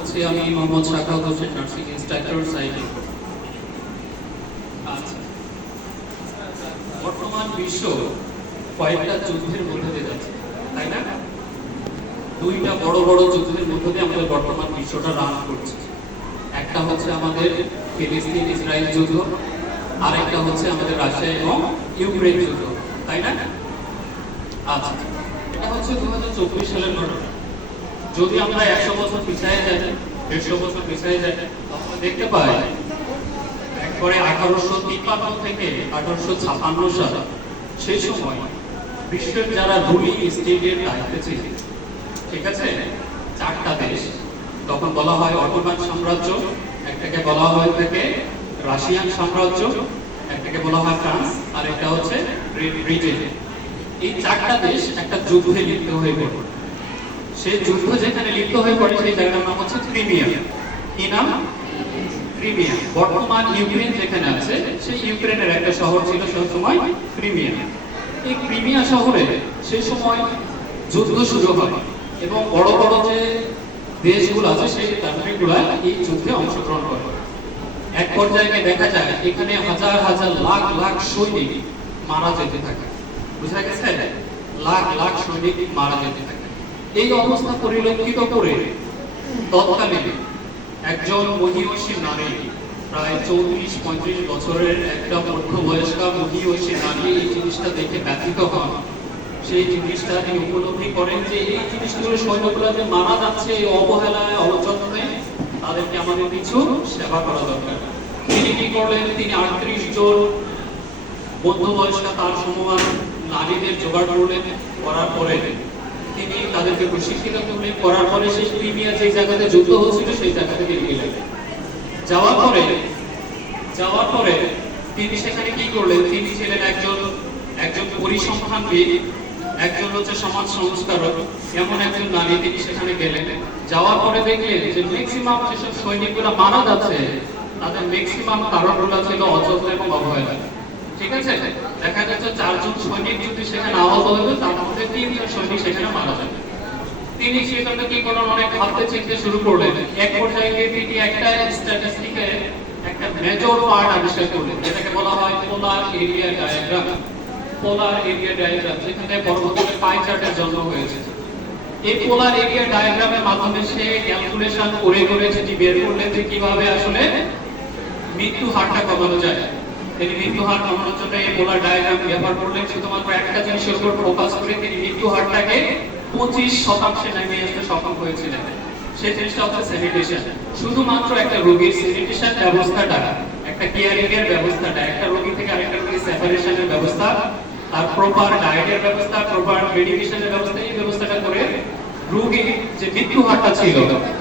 হচ্ছে আমি Mohammad Shakhawat Hossain, nursing instructor সাইডে। আচ্ছা, বর্তমান বিশ্ব কয়েকটা যুদ্ধের মধ্যে দিয়ে যাচ্ছে, তাই না? দুইটা বড় বড় যুদ্ধের মধ্যে দিয়ে আমাদের বর্তমান বিশ্বটা রান করছে। একটা হচ্ছে আমাদের ফিলিস্তিন ইসরায়েল যুদ্ধ, আর একটা হচ্ছে আমাদের রাশিয়া এবং ইউক্রেন যুদ্ধ, তাই না? আচ্ছা, এটা হচ্ছে 2024 সালের ঘটনা। যদি আমরা 100 বছর পিছিয়ে যাই, 150 বছর পিছিয়ে যাই, তখন দেখতে পাই একবারে 1853 থেকে 1856 সাল, সেই সময় বিশ্বের যারা রুলিং স্টেটের দায়িত্বে ছিল, ঠিক আছে, চারটা দেশ। তখন বলা হয় অটোমান সাম্রাজ্য, একটাকে বলা হয় থাকে রাশিয়ান সাম্রাজ্য, একটাকে বলা হয় ফ্রান্স, আর একটা হচ্ছে ব্রিটেন। এই চারটা দেশ একটা যুদ্ধে লিপ্ত হয়ে পড়ে। সেই যুদ্ধ যেখানে লিপ্ত হয়ে পড়ে সেই জায়গাটার নাম হচ্ছে ক্রিমিয়া। কি নাম? ক্রিমিয়া। বর্তমান ইউক্রেন যেখানে আছে সেই ইউক্রেনের একটা শহর ছিল সেই সময় ক্রিমিয়া। এই ক্রিমিয়া শহরে সেই সময় যুদ্ধ শুরু হয় এবং বড় বড় যে দেশগুলো আছে সেই কান্ট্রিগুলো এই যুদ্ধে অংশগ্রহণ করে। এক পর্যায়ে দেখা যায় এখানে হাজার হাজার লাখ লাখ সৈনিক মারা যেতে থাকে। বুঝা গেছে? লাখ লাখ সৈনিক মারা যেতে থাকে। এই অবস্থা পরিলক্ষিত করে তৎকালীন একজন মহিয়সী নারী, প্রায় 34-35 বছরের একটা মধ্যবয়স্কা মহিয়সী নারী এই জিনিসটা দেখে ব্যথিত হন। সেই জিনিসটা তিনি উপলব্ধি করেন যে এই জিনিসগুলো সৈন্যগুলো যে মারা যাচ্ছে এই অবহেলায় অযত্নে, তাদেরকে আমাদের কিছু সেবা করা দরকার। তিনি কি করলেন? তিনি 38 জন মধ্যবয়স্কা তার সমমান নারীদের জোগাড় করলেন। করার পরে তিনি তাদেরকে প্রশিক্ষিত করলেন। করার পরে সেই ক্রিমিয়া যে জায়গাতে যুদ্ধ হচ্ছিল সেই জায়গাতে তিনি গেলেন। যাওয়ার পরে তিনি সেখানে কি করলেন? তিনি ছিলেন একজন পরিসংখ্যানবিদ, একজন হচ্ছে সমাজ সংস্কারক, এমন একজন নারী। তিনি সেখানে গেলেন। যাওয়ার পরে দেখলেন যে ম্যাক্সিমাম যেসব সৈনিকগুলো মারা যাচ্ছে তাদের ম্যাক্সিমাম কারণগুলো ছিল অযত্ন এবং অবহেলা। ঠিক আছে, দেখা যাচ্ছে 4 জন সৈনিক যদি সেখানে আহত হতো তার মধ্যে 3 জন সৈনিক সেখানে মারা যাবে। তিনি সেখানে কি করলেন? অনেক ভাবতে চিনতে শুরু করলেন। এক পর্যায়ে তিনি একটা স্ট্যাটিস্টিকে একটা মেজর পার্ট আবিষ্কার করলেন, যেটাকে বলা হয় পোলার এরিয়া ডায়াগ্রাম। পোলার এরিয়া ডায়াগ্রাম, যেখানে পরবর্তীতে পাই চার্টের জন্ম হয়েছে। এই পোলার এরিয়া ডায়াগ্রামের মাধ্যমে সে ক্যালকুলেশন করে সেটি বের করলেন যে কিভাবে আসলে মৃত্যু হারটা কমানো যায়। তিনি মৃত্যু হার কমানোর জন্য এই পোলার ডায়াগ্রাম ব্যবহার করলেন। শুধুমাত্র একটা জিনিসের উপর ফোকাস করে তিনি মৃত্যু হারটাকে 25% নামিয়ে আসতে সক্ষম হয়েছিলেন। সেই জিনিসটা হচ্ছে স্যানিটেশন। শুধুমাত্র একটা রোগীর স্যানিটেশন ব্যবস্থাটা, একটা কেয়ারিং এর ব্যবস্থাটা, একটা রোগী থেকে আরেকটা রোগীর সেপারেশনের ব্যবস্থা, আর প্রপার ডায়েটের ব্যবস্থা, প্রপার মেডিকেশনের ব্যবস্থা, এই ব্যবস্থাটা করে রোগীর যে মৃত্যু হারটা ছিল,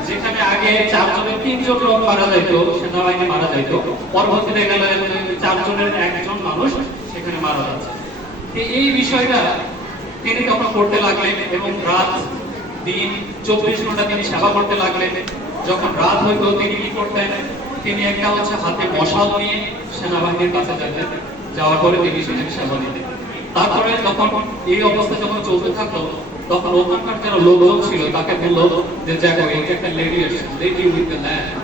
যেখানে আগে 4 জনের 3 জন লোক মারা যাইতো, সেনাবাহিনী মারা যাইতো, পরবর্তীতে গেলে 4 জনের 1 জন মানুষ সেখানে মারা যাচ্ছে। এই বিষয়টা তিনি তখন করতে লাগলেন এবং রাত দিন 24 ঘন্টা তিনি সেবা করতে লাগলেন। যখন রাত হইতো তিনি কি করতেন? তিনি একটা হচ্ছে হাতে মশাল নিয়ে সেনাবাহিনীর কাছে যেতেন। যাওয়ার পরে তিনি সেখানে সেবা দিতেন। তারপরে তখন এই অবস্থা যখন চলতে থাকলো, তখন ওখানকার যারা লোকজন ছিল তাকে বললো যে দেখো এই একটা লেডি আছে, লেডি উইথ দ্য ল্যাম্প।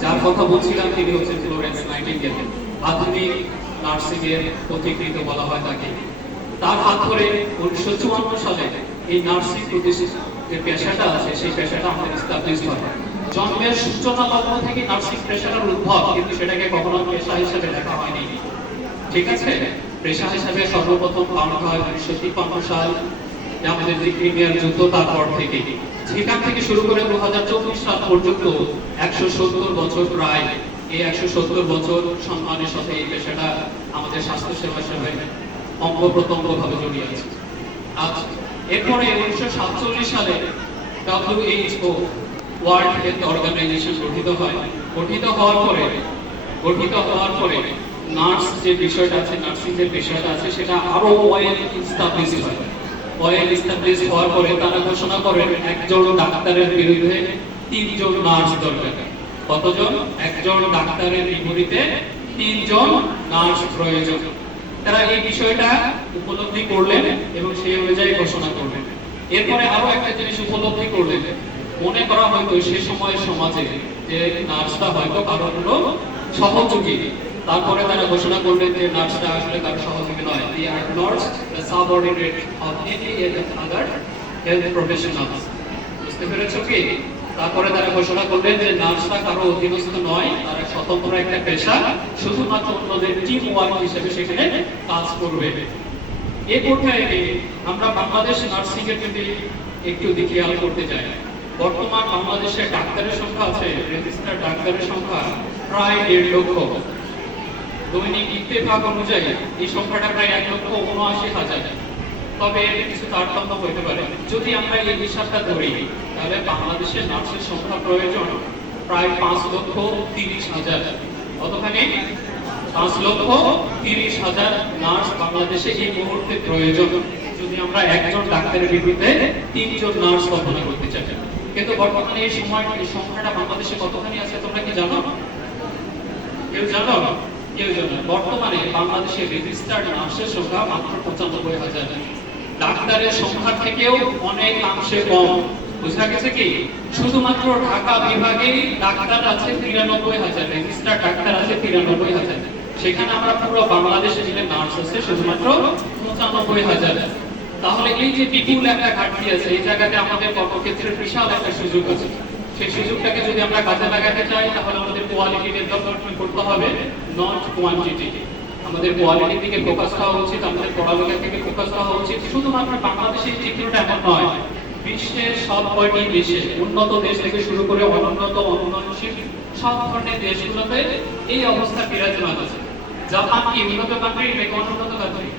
যার কথা বলছিলাম তিনি হচ্ছেন ফ্লোরেন্স নাইটিঙ্গেল। আধুনিক নার্সিং এর পথিকৃৎ বলা হয় তাকে। তার হাত ধরে 1954 সালে এই নার্সিং প্রতিষ্ঠান যে পেশাটা আছে সেই পেশাটা আমাদের এস্টাবলিশ হয়। জন্মের সূচনা লগ্ন থেকে নার্সিং পেশাটার উদ্ভব, কিন্তু সেটাকে কখনো পেশা হিসেবে দেখা হয়নি। ঠিক আছে, পেশা হিসেবে সর্বপ্রথম পাওয়া হয় 1953 সাল, আমাদের যে ক্রিমিয়ার যুদ্ধ, তারপর থেকে। সেখান থেকে শুরু করে 2024 সাল পর্যন্ত 170 বছর প্রায়, এই 170 বছর সম্মানের সাথে এই পেশাটা আমাদের স্বাস্থ্য সেবা সেবায় অঙ্গ প্রত্যঙ্গ ভাবে জড়িয়ে আছে। আচ্ছা, এরপরে 1947 সালে WHO ওয়ার্ল্ড হেলথ অর্গানাইজেশন গঠিত হয়। গঠিত হওয়ার পরে নার্স যে বিষয়টা আছে, নার্সিং যে পেশাটা আছে, সেটা আরো ওয়েল এস্টাবলিশ হয়। ওয়েল এস্টাবলিশ হওয়ার পরে তারা ঘোষণা করেন একজন ডাক্তারের বিরুদ্ধে 3 জন নার্স দরকার। কতজন? একজন ডাক্তারের বিপরীতে 3 জন নার্স প্রয়োজন। তারা এই বিষয়টা উপলব্ধি করলেন এবং সেই অনুযায়ী ঘোষণা করলেন। এরপরে আরো একটা জিনিস উপলব্ধি করলেন, মনে করা হয়তো সে সময়ের সমাজে যে নার্সরা হয়তো কারো কোনো সহযোগী, তারপরে তারা ঘোষণা করলেন যে নার্সরা আসলে কারো সহযোগী নয়, they are not the subordinate of any other health professionals। বুঝতে পেরেছো কি? তারপরে তারা ঘোষণা করলেন যে নার্সরা কারো অধীনস্থ নয়, তারা স্বতন্ত্র একটা পেশা, শুধুমাত্র অন্যদের টিম ওয়ার্ক হিসেবে সেখানে কাজ করবে। এই পর্যায়ে আমরা বাংলাদেশ নার্সিং এর যদি একটু খেয়াল করতে যাই, বর্তমান বাংলাদেশে ডাক্তারের সংখ্যা আছে, রেজিস্টার ডাক্তারের সংখ্যা প্রায় 1.5 লক্ষ। দৈনিক ইত্তেফাক অনুযায়ী এই সংখ্যাটা প্রায় 1,79,000। তবে এর কিছু তারতম্য হতে পারে। যদি আমরা এই হিসাবটা ধরি, তাহলে বাংলাদেশে নার্সের সংখ্যা প্রয়োজন প্রায় 5,30,000। কতখানি? 5,30,000 নার্স বাংলাদেশে এই মুহূর্তে প্রয়োজন, যদি আমরা একজন ডাক্তারের বিরুদ্ধে 3 জন নার্স কল্পনা করতে চাই। কিন্তু বর্তমানে এই সংখ্যাটা বাংলাদেশে কতখানি আছে তোমরা কি জানো? কেউ জানো? কেউ জানো? বর্তমানে বাংলাদেশে রেজিস্টার্ড নার্সের সংখ্যা মাত্র 95,000। ডাক্তারের সংখ্যা থেকেও অনেকাংশে কম। বুঝা গেছে কি? শুধুমাত্র ঢাকা বিভাগে ডাক্তার আছে 93,000, রেজিস্টার্ড ডাক্তার আছে 93,000। সেখানে আমরা পুরো বাংলাদেশে যে নার্স আছে শুধুমাত্র 95,000। তাহলে এই যে বিপুল একটা ঘাটতি আছে, এই জায়গাতে আমাদের কর্মক্ষেত্রের বিশাল একটা সুযোগ আছে। সেই সুযোগটাকে যদি আমরা কাজে লাগাতে চাই, তাহলে আমাদের কোয়ালিটি ডেভেলপমেন্ট করতে হবে, নট কোয়ান্টিটি। আমাদের কোয়ালিটির দিকে ফোকাস হওয়া উচিত, আমাদের পড়ালেখার দিকে ফোকাস হওয়া উচিত। শুধুমাত্র বাংলাদেশের চিত্রটা এমন নয়, বিশ্বের সব কয়টি দেশে, উন্নত দেশ থেকে শুরু করে অনুন্নত, উন্নয়নশীল সব ধরনের দেশগুলোতে এই অবস্থা বিরাজমান আছে। জাপান কি উন্নত কান্ট্রি নাকি অনুন্নত কান্ট্রি?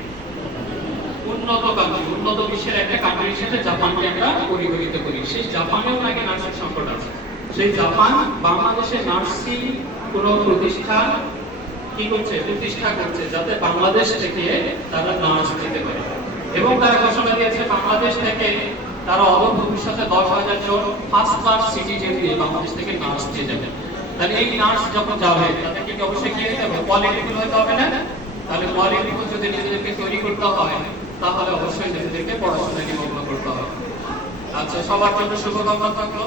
উন্নত কান্ট্রি, উন্নত বিশ্বের একটা কান্ট্রি হিসেবে জাপানকে আমরা পরিগণিত করি। সেই জাপানেও নাকি নার্সিং সংকট আছে। সেই জাপান বাংলাদেশে নার্সিং কোন প্রতিষ্ঠান কি করছে? প্রতিষ্ঠা করছে, যাতে বাংলাদেশ থেকে তারা নার্স দিতে পারে। এবং তারা ঘোষণা দিয়েছে বাংলাদেশ থেকে তারা অদূর ভবিষ্যতে 10,000 জন ফার্স্ট ক্লাস সিটিজেন দিয়ে বাংলাদেশ থেকে নার্স দিয়ে যাবে। তাহলে এই নার্স যখন যাবে, তাদেরকে কি অবশ্যই কি হতে হবে? কোয়ালিটিফুল হতে হবে না? তাহলে কোয়ালিটিফুল যদি নিজেদেরকে তৈরি করতে হয়, তাহলে অবশ্যই নিজেদেরকে পড়াশোনায় নিমগ্ন করতে হবে। আচ্ছা, সবার জন্য শুভকামনা থাকলো।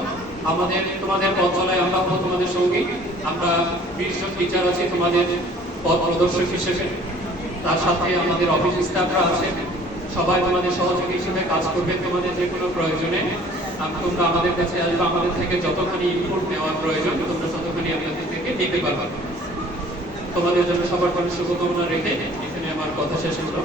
তোমাদের পথ চলায় আমরা তোমাদের সঙ্গী। আমরা 20 জন টিচার আছি তোমাদের পথ প্রদর্শক হিসেবে। তার সাথে আমাদের অফিস স্টাফরা আছে, সবাই তোমাদের সহযোগী হিসেবে কাজ করবে। তোমাদের যে কোনো প্রয়োজনে তোমরা আমাদের কাছে আসবে, আমাদের থেকে যতখানি ইনপুট নেওয়ার প্রয়োজন তোমরা ততখানি আমাদের থেকে নিতে পারবে। তোমাদের জন্য সবার জন্য শুভকামনা রেখে এখানে আমার কথা শেষ হলো।